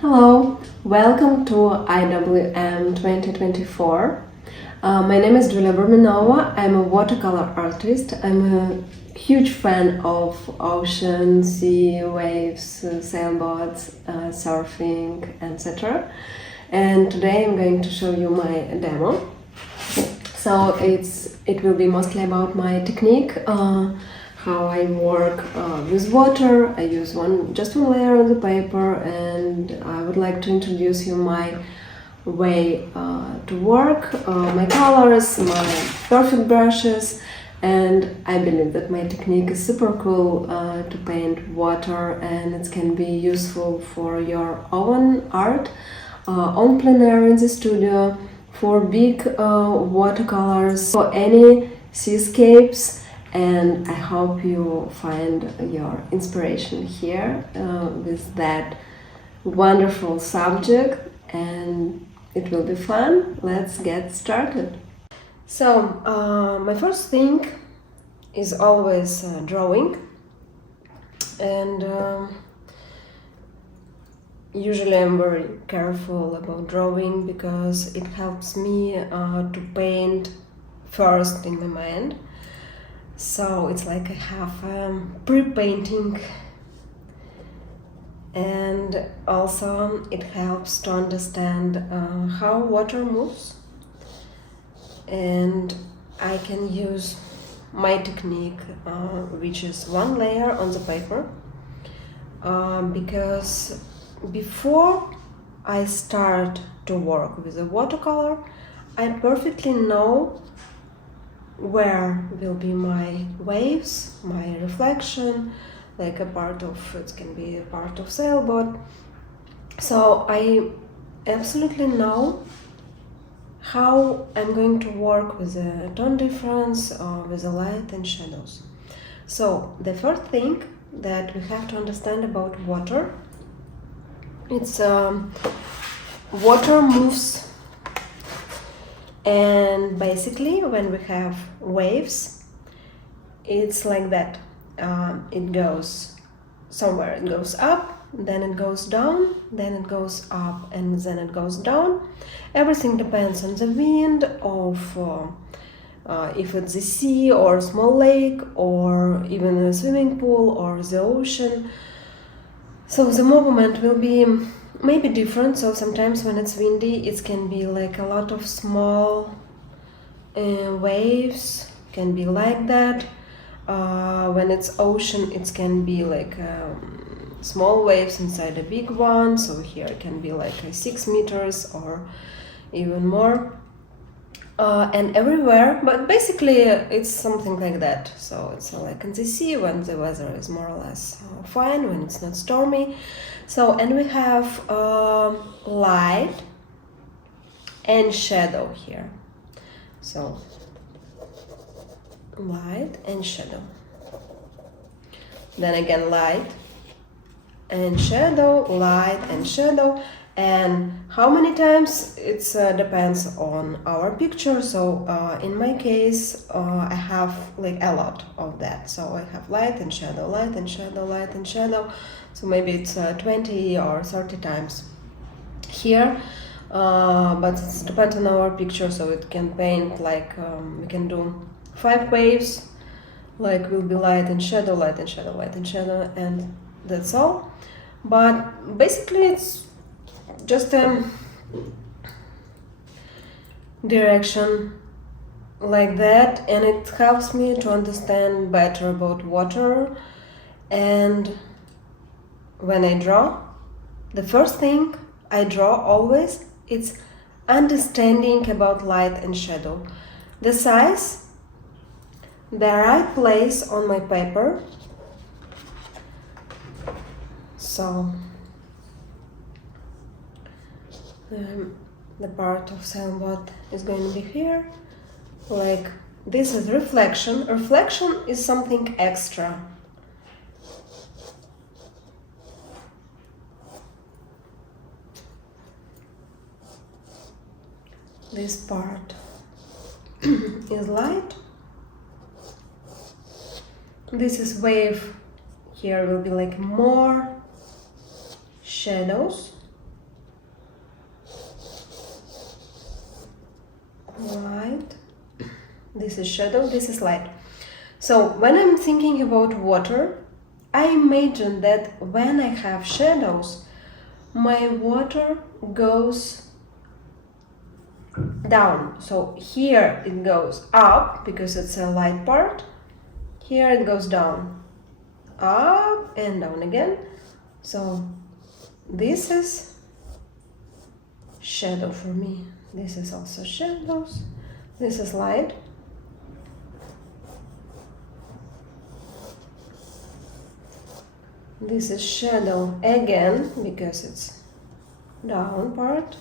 Hello, welcome to IWM 2024. My name is Julia Barminvoa. I'm a watercolor artist. I'm a huge fan of ocean, sea, waves, sailboats, surfing, etc. And today I'm going to show you my demo. So it will be mostly about my technique, how I work with water. I use just one layer on the paper, and I would like to introduce you my way to work, my colors, my perfect brushes, and I believe that my technique is super cool to paint water, and it can be useful for your own art, on plein air in the studio, for big watercolors, for any seascapes. And I hope you find your inspiration here with that wonderful subject, and it will be fun. Let's get started. So, my first thing is always drawing, and usually I'm very careful about drawing because it helps me to paint first in my mind. So it's like I have pre-painting, and also it helps to understand how water moves, and I can use my technique, which is one layer on the paper, because before I start to work with a watercolor, I perfectly know where will be my waves, my reflection, like a part of, it can be a part of sailboat. So I absolutely know how I'm going to work with the tone difference, with the light and shadows. So the first thing that we have to understand about water, it's water moves. And basically, when we have waves, it's like that. It goes somewhere, it goes up, then it goes down, then it goes up, and then it goes down. Everything depends on the wind, of if it's the sea or a small lake, or even a swimming pool or the ocean. So the movement will be maybe different. So sometimes when it's windy, it can be like a lot of small waves, can be like that. When it's ocean, it can be like small waves inside a big one. So here it can be like 6 meters or even more. And everywhere, but basically it's something like that. So it's like in the sea when the weather is more or less fine, when it's not stormy. So, and we have light and shadow here. So light and shadow, then again light and shadow, light and shadow. And how many times, it depends on our picture. So in my case, I have like a lot of that. So I have light and shadow, light and shadow, light and shadow. So maybe it's 20 or 30 times here, but it depends on our picture. So it can paint like we can do 5 waves, like will be light and shadow, light and shadow, light and shadow, and that's all. But basically it's just a direction like that, and it helps me to understand better about water. And when I draw, the first thing I draw always, it's understanding about light and shadow, the size, the right place on my paper. So the part of sailboat is going to be here, like this is reflection. Reflection is something extra. This part is light, This is wave. Here will be like more shadows. Light. This is shadow, this is light. So when I'm thinking about water, I imagine that when I have shadows, my water goes down. So here it goes up because it's a light part. Here it goes down. Up and down again. So this is shadow for me. This is also shadows. This is light. This is shadow again because it's down part.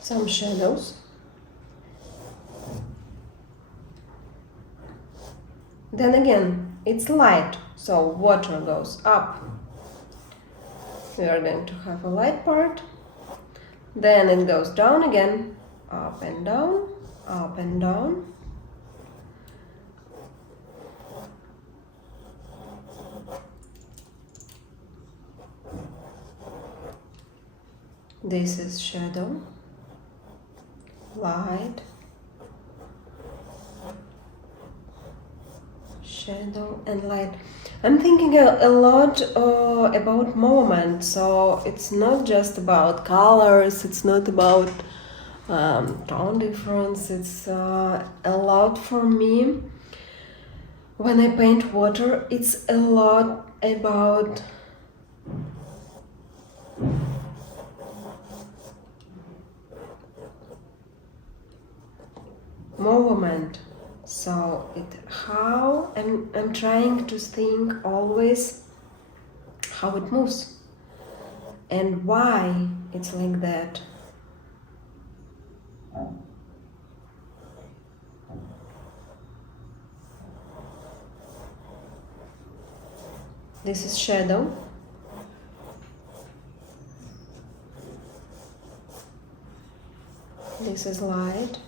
Some shadows. Then again, it's light, so water goes up. We are going to have a light part. Then it goes down again, up and down, up and down. This is shadow, light, shadow and light. I'm thinking a lot about moment, so it's not just about colors, it's not about tone difference, it's a lot for me. When I paint water, it's a lot about movement. So how I'm trying to think always how it moves and why it's like that. This is shadow. This is light.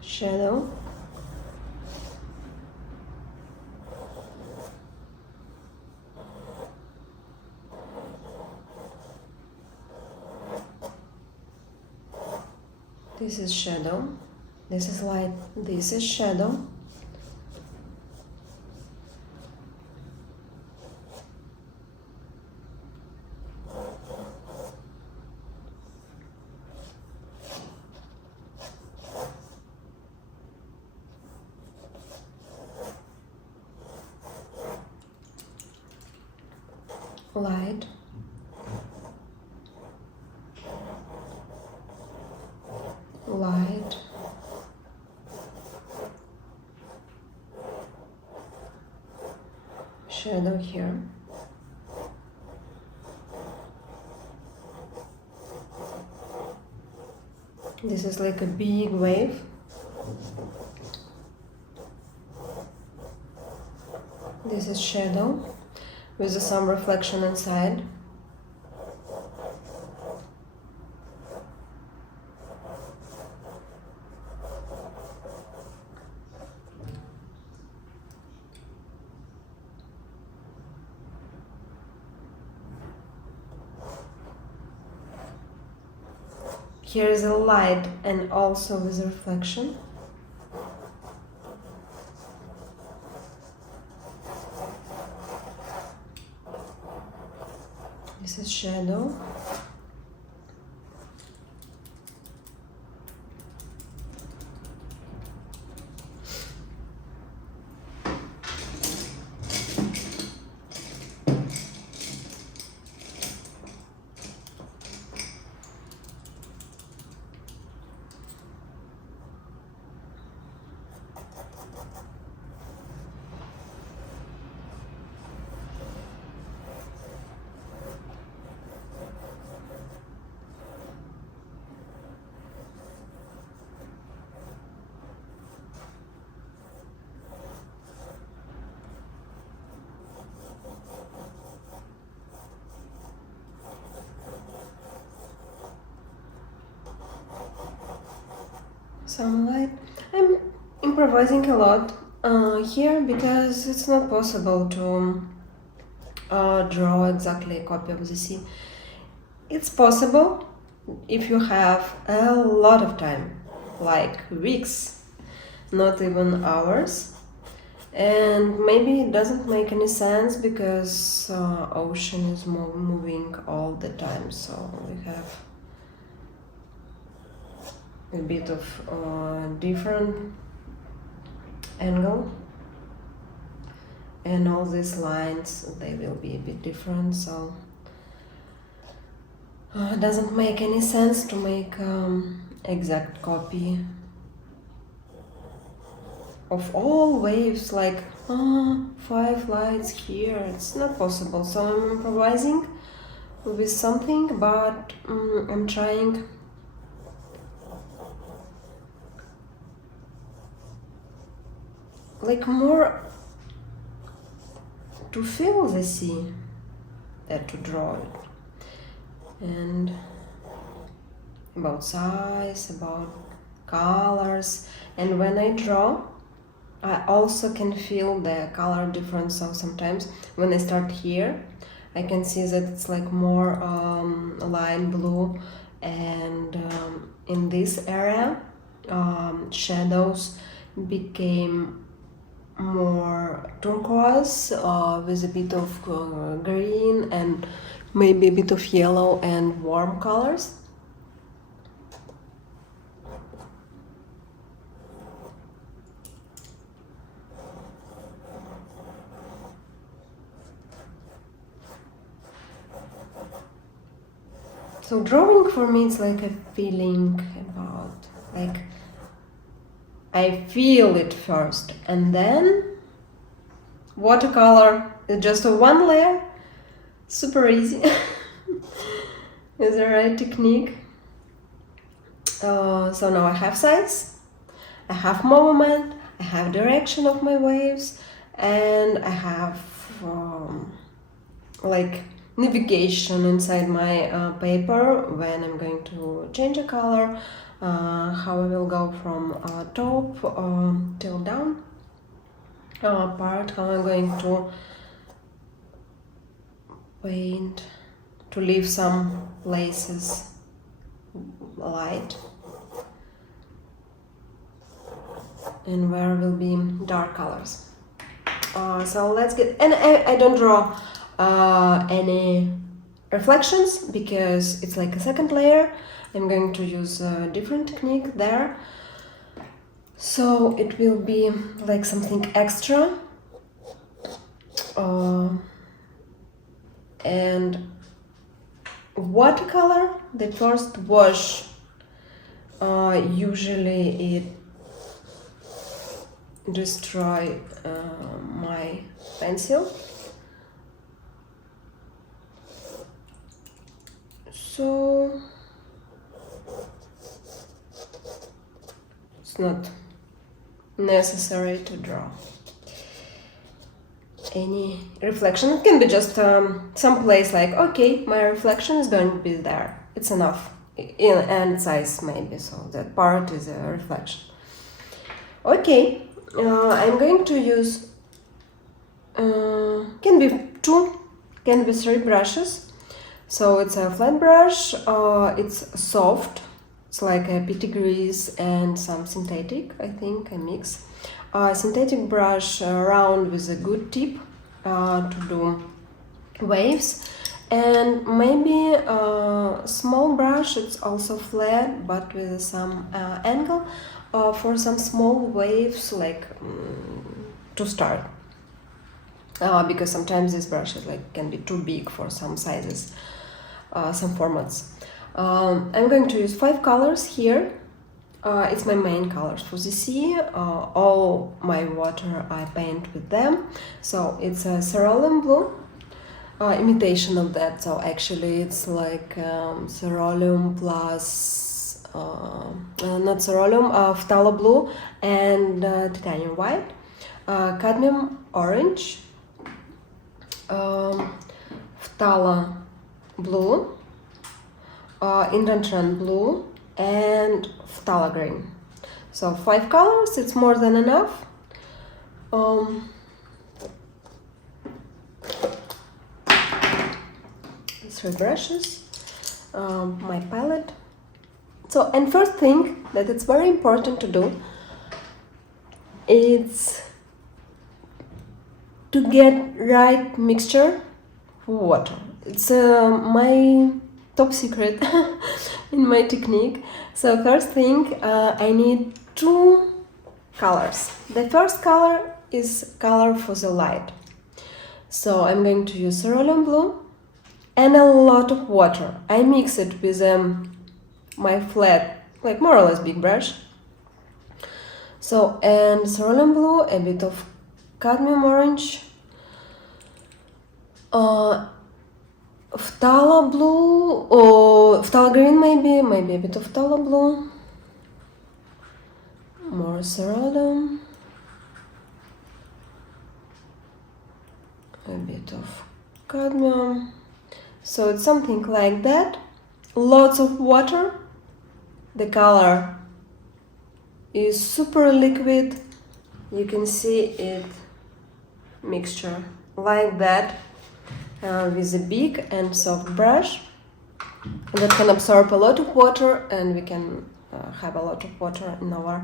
Shadow. This is shadow. This is light. This is shadow. Light. Light. Shadow here. This is like a big wave. This is shadow with some reflection inside. Here is a light and also with reflection. This is shadow. sunlight. I'm improvising a lot here because it's not possible to draw exactly a copy of the sea. It's possible if you have a lot of time, like weeks, not even hours. And maybe it doesn't make any sense because ocean is moving all the time, so we have a bit of different angle, and all these lines, they will be a bit different, so it doesn't make any sense to make exact copy of all waves, like 5 lights here. It's not possible, so I'm improvising with something, but I'm trying like more to feel the sea than to draw it, and about size, about colors. And when I draw, I also can feel the color difference. So sometimes when I start here, I can see that it's like more light blue, and in this area shadows became more turquoise with a bit of green and maybe a bit of yellow and warm colors. So drawing for me it's like a feeling about, like, I feel it first, and then watercolor is just a one layer, super easy. Is the right technique. So now I have size, I have movement, I have direction of my waves, and I have like navigation inside my paper when I'm going to change a color, how I will go from top till down part, how I'm going to paint, to leave some places light and where will be dark colors. So let's get, and I don't draw any reflections because it's like a second layer. I'm going to use a different technique there, so it will be like something extra. And watercolor, the first wash, usually it destroy my pencil. So it's not necessary to draw any reflection. It can be just some place like, okay, my reflection is going to be there. It's enough, and size maybe, so that part is a reflection. Okay, I'm going to use, can be 2, can be 3 brushes. So it's a flat brush, it's soft, it's like a pity grease and some synthetic, I think, a mix. Synthetic brush round with a good tip to do waves, and maybe a small brush, it's also flat but with some angle for some small waves, like to start, because sometimes these brushes like can be too big for some sizes, some formats. I'm going to use 5 colors here. It's my main colors for the sea. All my water I paint with them. So it's a cerulean blue, imitation of that. So actually it's like cerulean plus, not cerulean, phthalo blue and titanium white, cadmium orange, phthalo blue, indanthrone blue, and phthalo green. So 5 colors, it's more than enough. 3 brushes, my palette. So, and first thing that it's very important to do is to get right mixture for water. It's my top secret in my technique. So first thing, I need 2 colors. The first color is color for the light. So I'm going to use cerulean blue and a lot of water. I mix it with my flat, like more or less big brush. So, and cerulean blue, a bit of cadmium orange, phthalo blue or phthalo green, maybe a bit of phthalo blue, more cerulean, a bit of cadmium. So it's something like that. Lots of water. The color is super liquid. You can see it mixture like that with a big and soft brush that can absorb a lot of water, and we can have a lot of water in our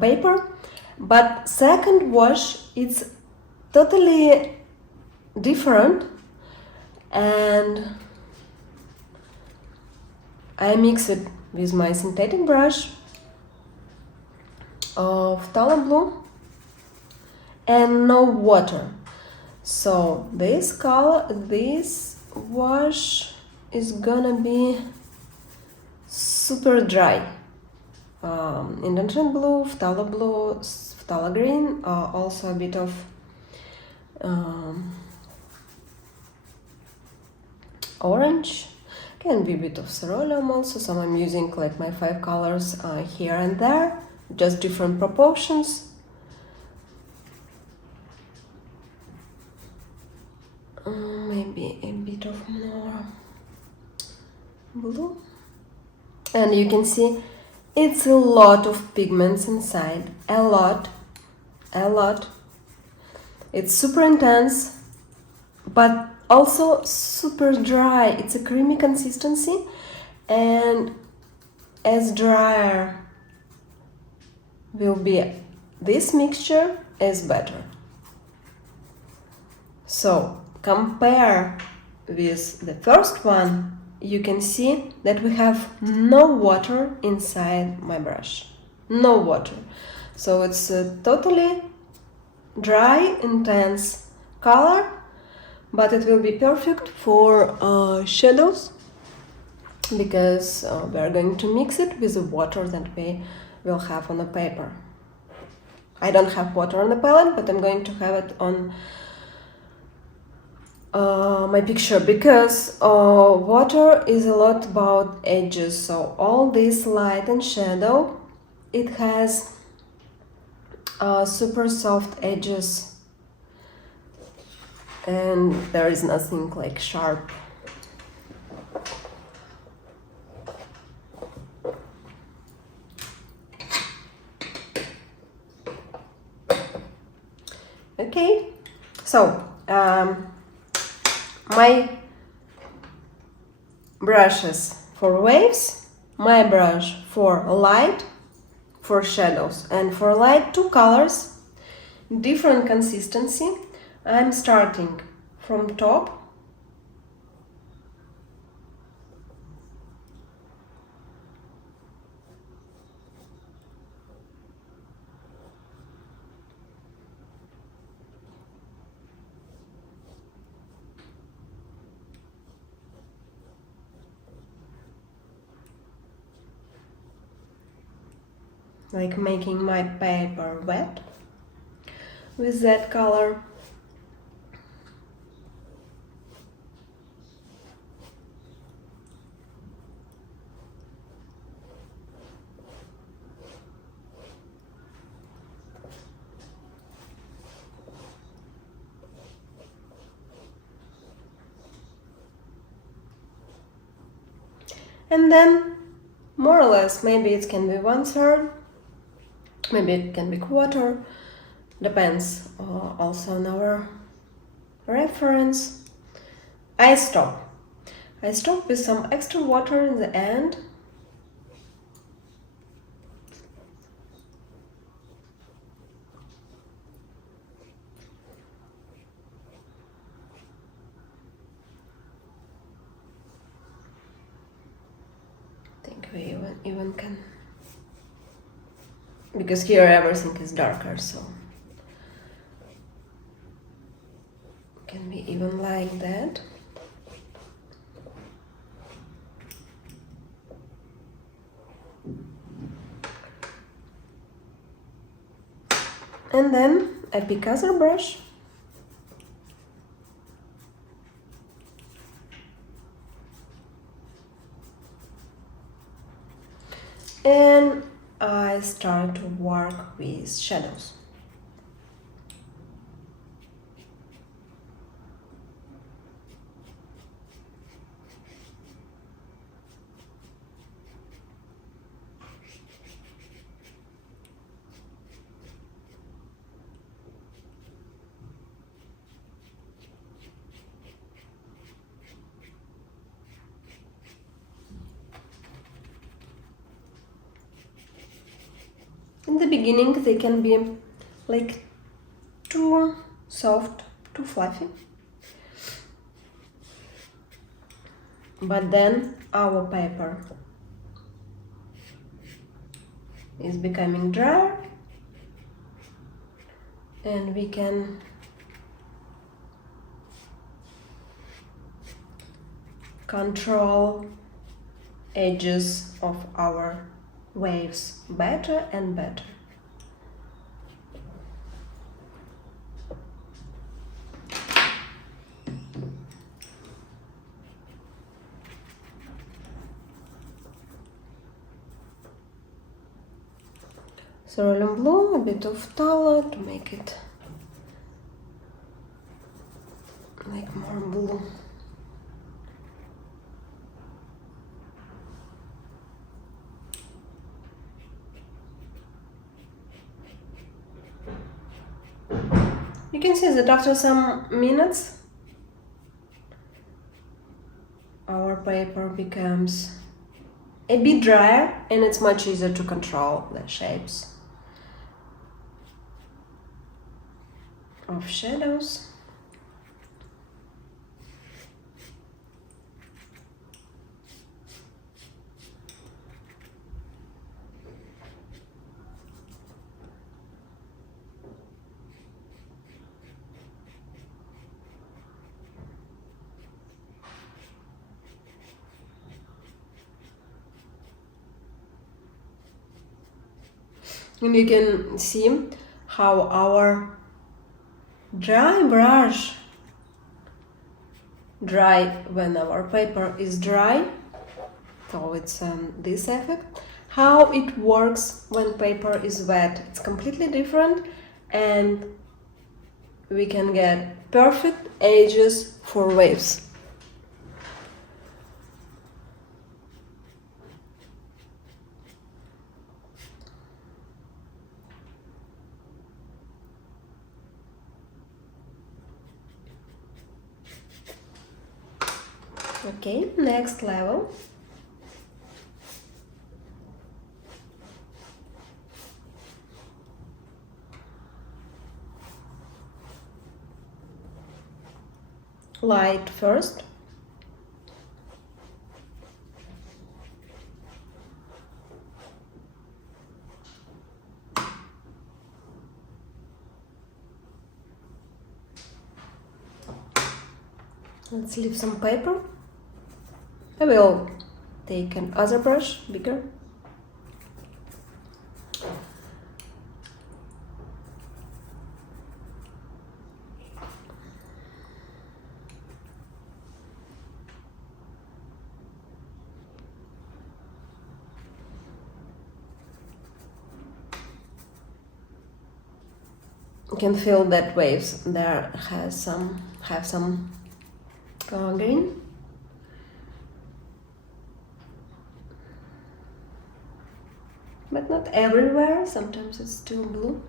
paper. But second wash, it's totally different, and I mix it with my synthetic brush of phthalo blue and no water. So this wash is gonna be super dry. Indonesian blue, phthalo green, also a bit of orange, can be a bit of cerulean also. So I'm using like my 5 colors here and there, just different proportions. Maybe a bit of more blue, and you can see it's a lot of pigments inside, a lot. It's super intense, but also super dry. It's a creamy consistency, and as drier will be this mixture, as better. So compare with the first one, you can see that we have no water inside my brush. No water. So it's a totally dry, intense color, but it will be perfect for shadows, because we are going to mix it with the water that we will have on the paper. I don't have water on the palette, but I'm going to have it on my picture, because water is a lot about edges. So all this light and shadow, it has super soft edges, and there is nothing like sharp. Okay, so my brushes for waves, my brush for light, for shadows, and for light 2 colors, different consistency. I'm starting from top. Like making my paper wet with that color. And then more or less, maybe it can be 1/3 Maybe it can be quarter, depends also on our reference. I stop with some extra water in the end. I think we even can, because here everything is darker, so can be even like that. And then a Picasso brush. And I start to work with shadows. In the beginning, they can be like too soft, too fluffy. But then our paper is becoming dry, and we can control edges of our waves better and better. Cerulean blue, a bit of taller to make it like more blue. You can see that after some minutes our paper becomes a bit drier, and it's much easier to control the shapes of shadows. And you can see how our dry brush, when our paper is dry, so it's this effect. How it works when paper is wet, it's completely different, and we can get perfect edges for waves. Okay, next level. Light first. Let's leave some paper. I will take another brush, bigger. You can feel that waves there have some green. But but not everywhere. Sometimes it's still blue.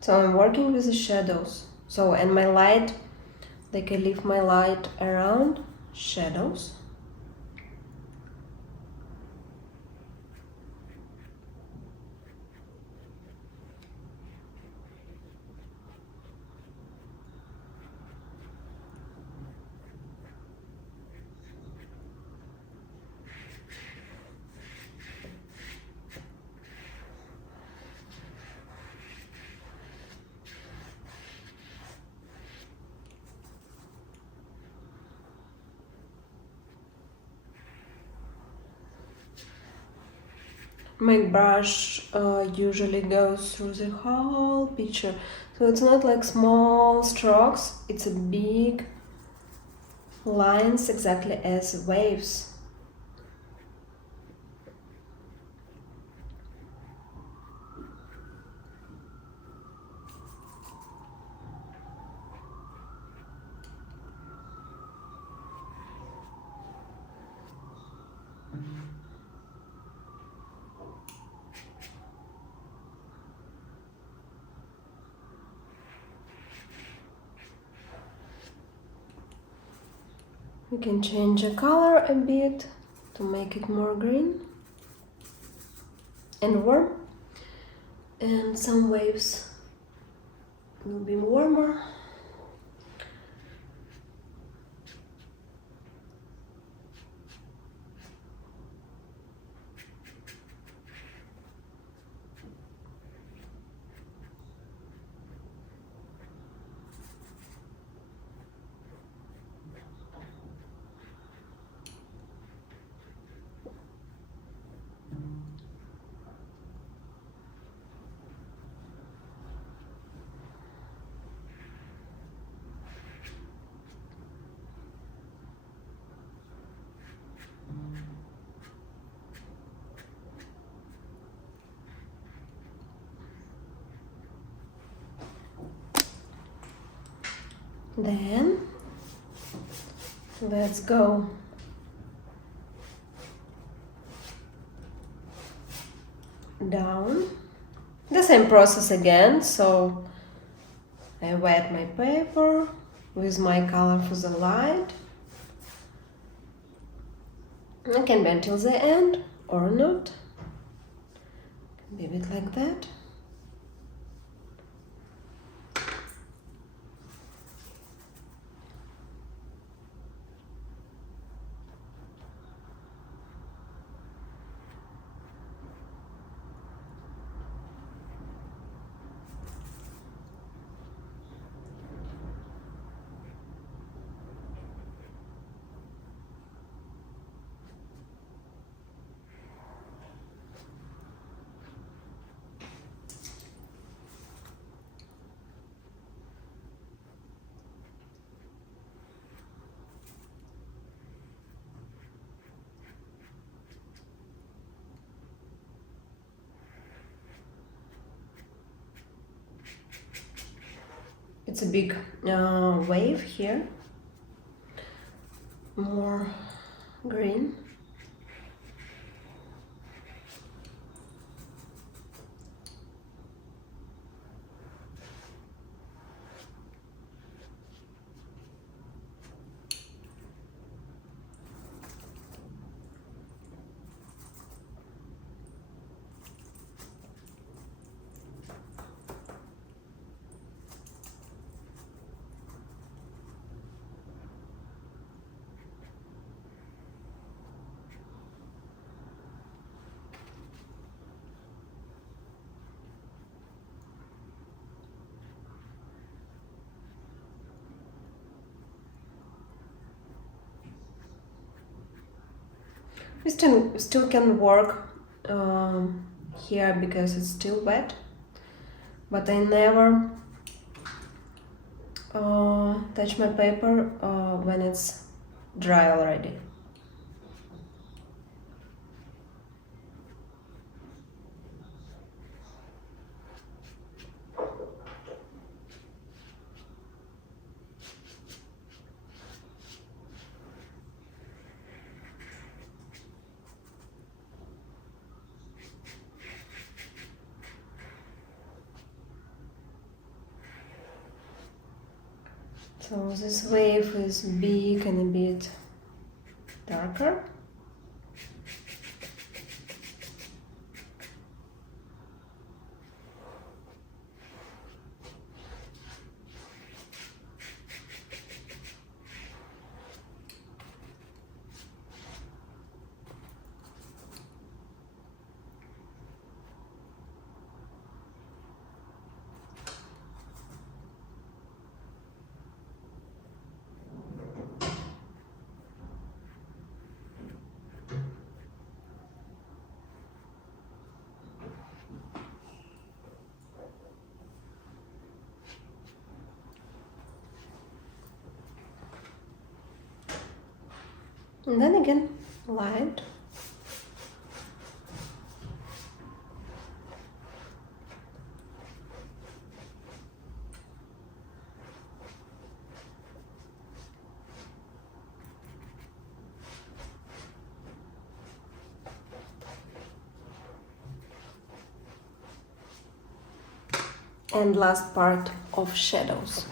So I'm working with the shadows. So, and my light, like I leave my light around shadows. My brush usually goes through the whole picture, so it's not like small strokes, it's a big lines, exactly as waves. We can change the color a bit to make it more green and warm, and some waves will be warmer. Then let's go down. The same process again, so I wet my paper with my color for the light. I can be until the end or not. Be a bit like that. It's a big wave here, more green. We still can work here because it's still wet, but I never touch my paper when it's dry already. So this wave is big and a bit darker. And then again, light. And last part of shadows.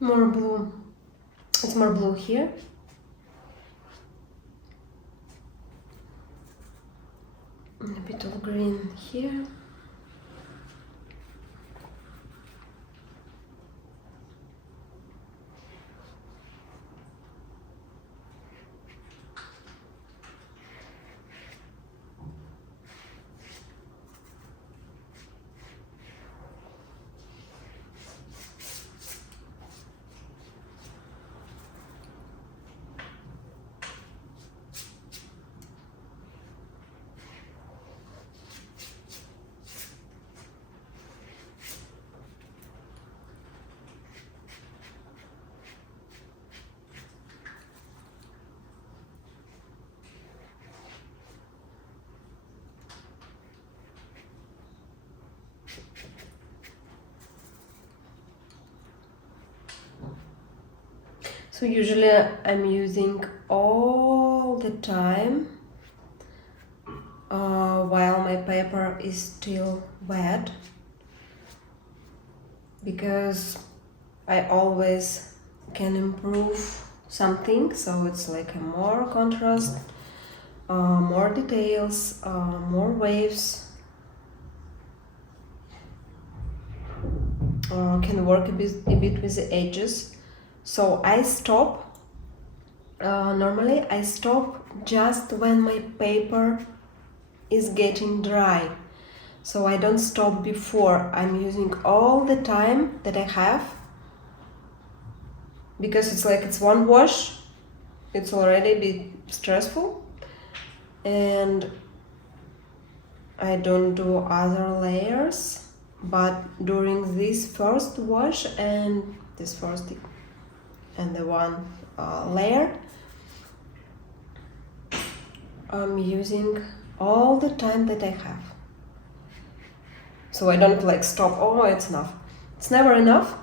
More blue. It's more blue here. And a bit of green here. So usually I'm using all the time while my paper is still wet, because I always can improve something, so it's like a more contrast, more details, more waves. Can work a bit with the edges. So I stop, normally I stop just when my paper is getting dry. So I don't stop before. I'm using all the time that I have, because it's like it's one wash, it's already a bit stressful, and I don't do other layers. But during this first wash and this first and the one layer, I'm using all the time that I have. So I don't like stop, oh, it's enough. It's never enough.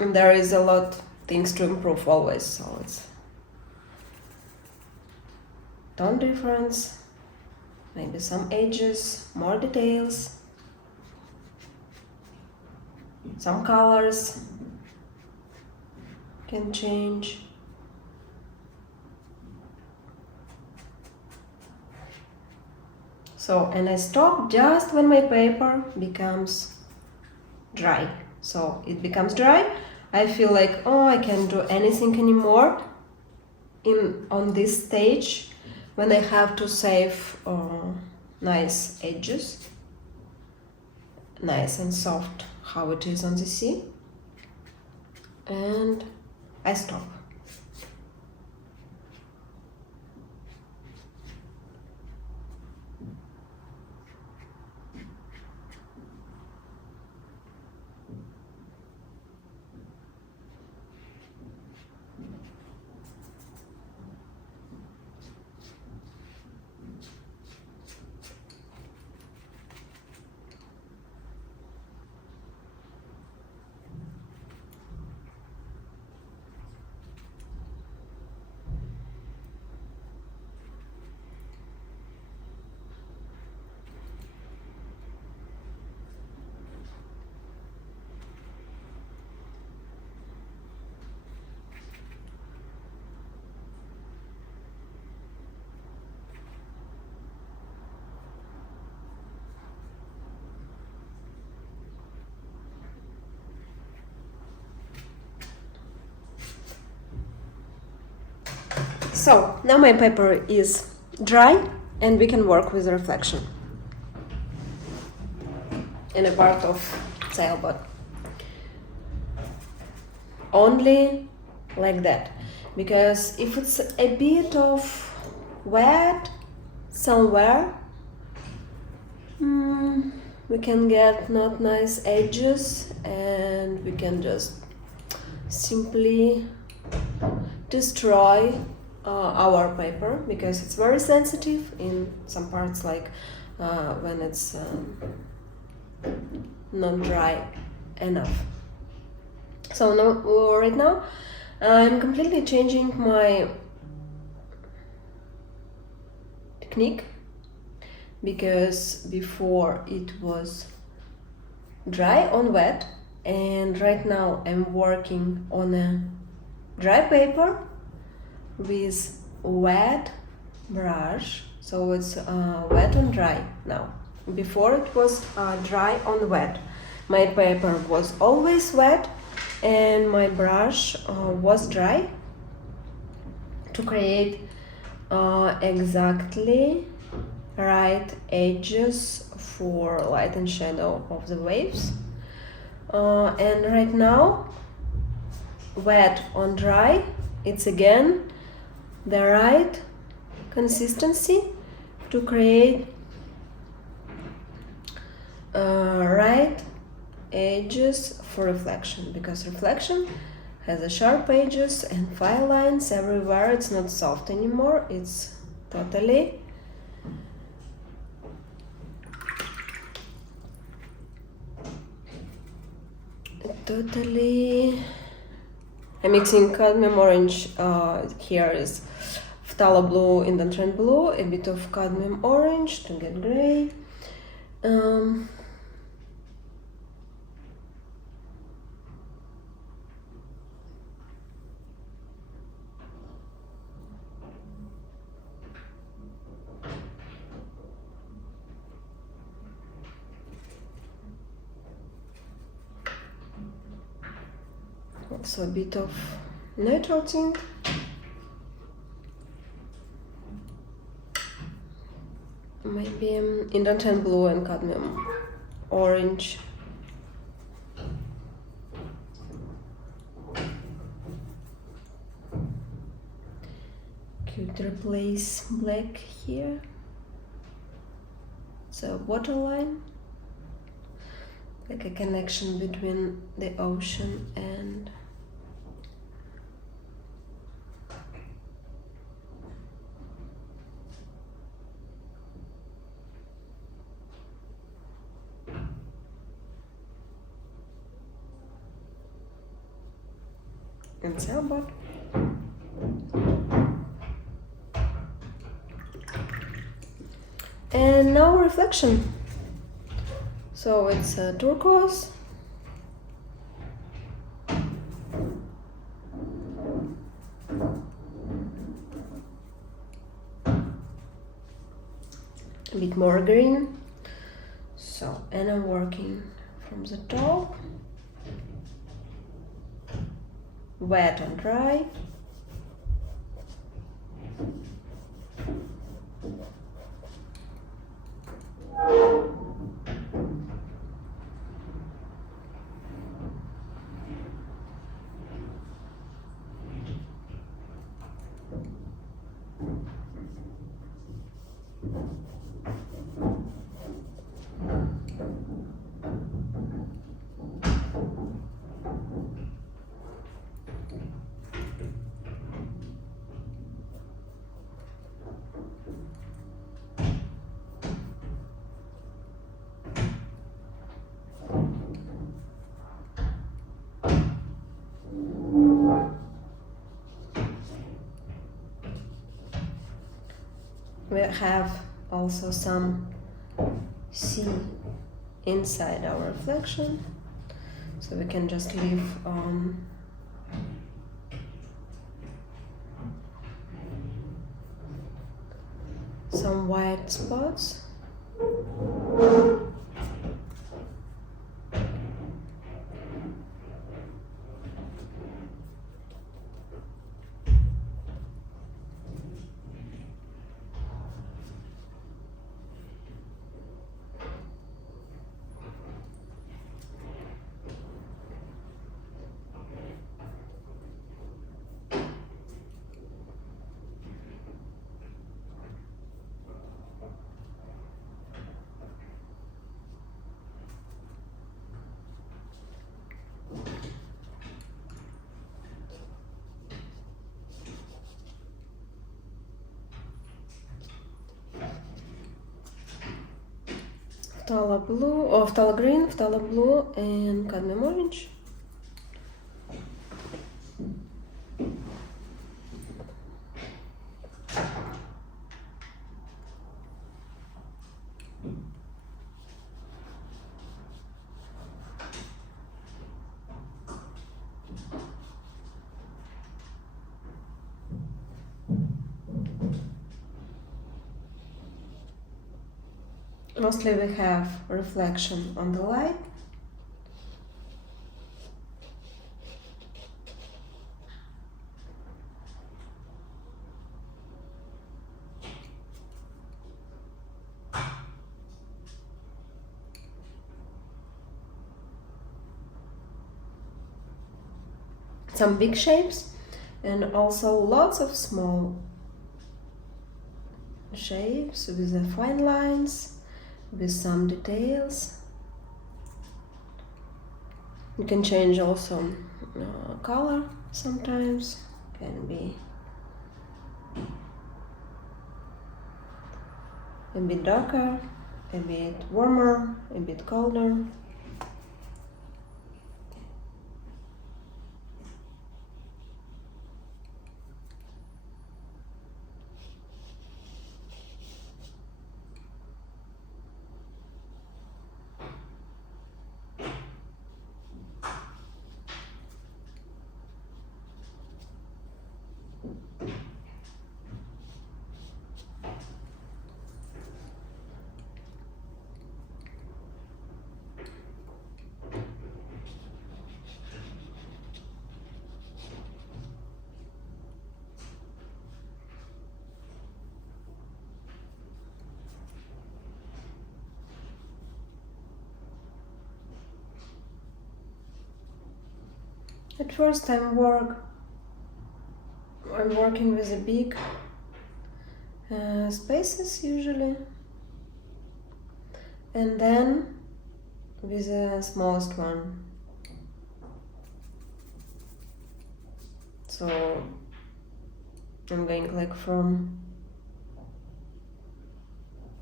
And there is a lot things to improve always, so it's tone difference, maybe some edges, more details, some colors can change. So, and I stop just when my paper becomes dry. So it becomes dry, I feel like, oh, I can't do anything anymore on this stage when I have to save nice edges, nice and soft how it is on the sea, and I stop. So now my paper is dry and we can work with the reflection in a part of sailboat. Only like that, because if it's a bit of wet somewhere, we can get not nice edges and we can just simply destroy our paper, because it's very sensitive in some parts, like when it's not dry enough. So now, right now I'm completely changing my technique, because before it was dry on wet, and right now I'm working on a dry paper with wet brush, so it's wet on dry now. Before it was dry on wet. My paper was always wet and my brush was dry, to create exactly right edges for light and shadow of the waves. And right now, wet on dry, it's again the right consistency to create right edges for reflection, because reflection has a sharp edges and fine lines everywhere. It's not soft anymore, it's totally I'm mixing cadmium orange. Here is phthalo blue, indent blue, a bit of cadmium orange to get gray. Also a bit of neutral tint. Maybe indent blue and cadmium orange. Could replace black here. So waterline, like a connection between the ocean and sailboat. And now reflection. So it's turquoise. A bit more green. So, and I'm working from the top, wet and dry. We have also some sea inside our reflection, so we can just leave some white spots. Phthalo blue, or phthalo green, phthalo blue, and cadmium orange. Mostly we have reflection on the light. Some big shapes and also lots of small shapes with the fine lines, with some details. You can change also color sometimes, can be a bit darker, a bit warmer, a bit colder. At first I'm working with the big spaces usually, and then with the smallest one. So I'm going like from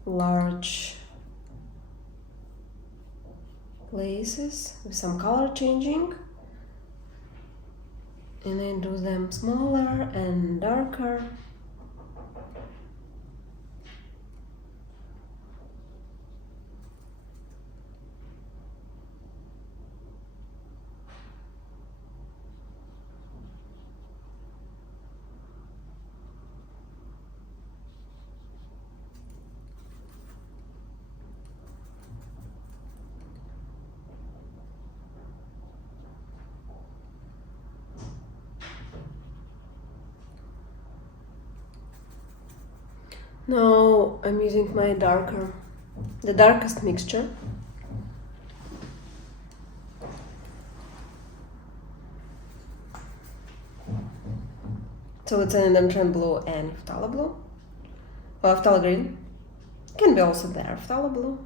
large places with some color changing, and I do them smaller and darker. Now I'm using the darkest mixture. So it's an indentron blue and phthalo blue, or phthalo green. Can be also there, phthalo blue.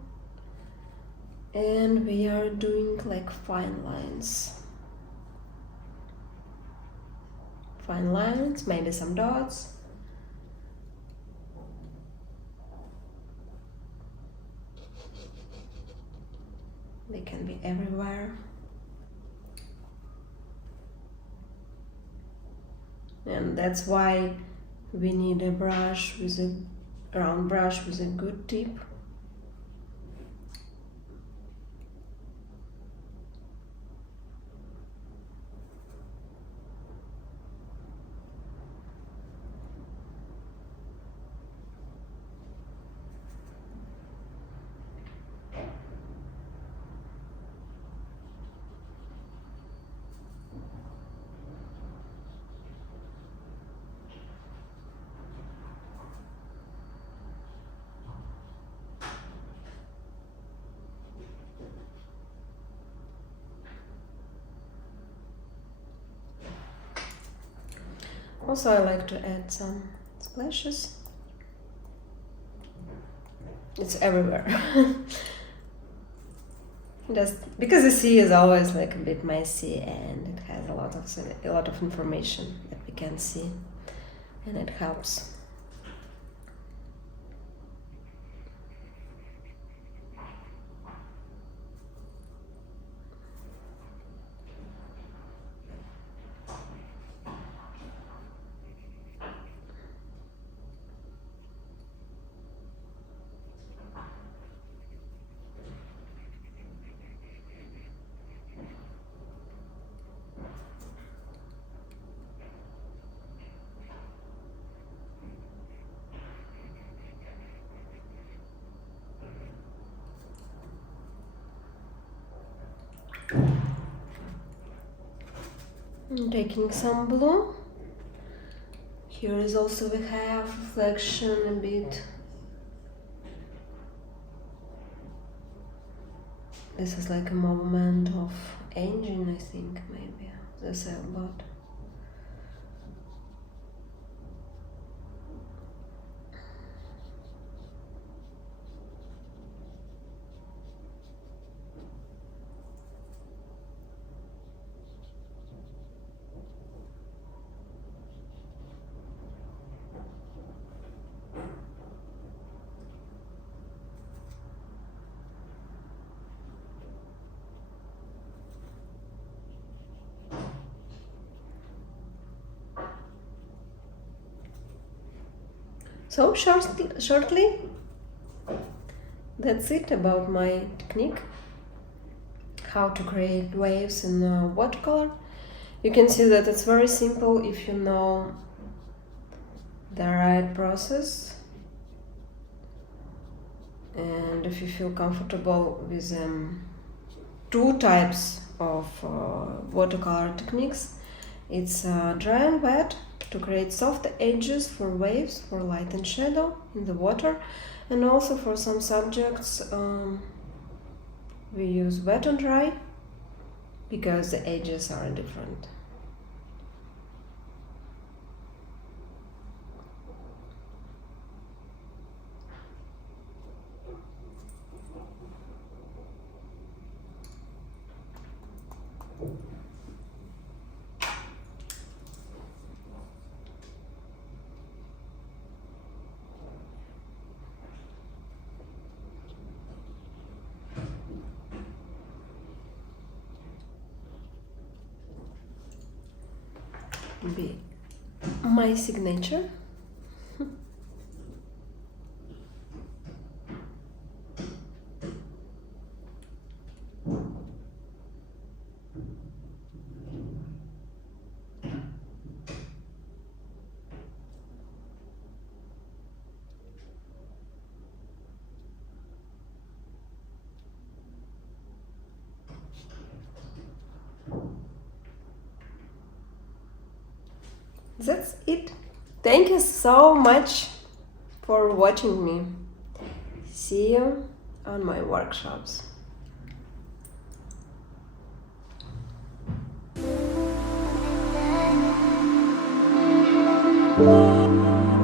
And we are doing like fine lines. Fine lines, maybe some dots. They can be everywhere. And that's why we need a brush with a round brush with a good tip. Also, I like to add some splashes. It's everywhere. Just because the sea is always like a bit messy and it has a lot of information that we can see, and it helps. I'm taking some blue. Here is also we have reflection a bit. This is like a movement of engine, I think, maybe the sailboat. So shortly, that's it about my technique, how to create waves in watercolor. You can see that it's very simple if you know the right process and if you feel comfortable with two types of watercolor techniques. It's dry and wet to create soft edges for waves, for light and shadow in the water, and also for some subjects we use wet and dry because the edges are different. Be my signature. That's it. Thank you so much for watching me. See you on my workshops. Thank you.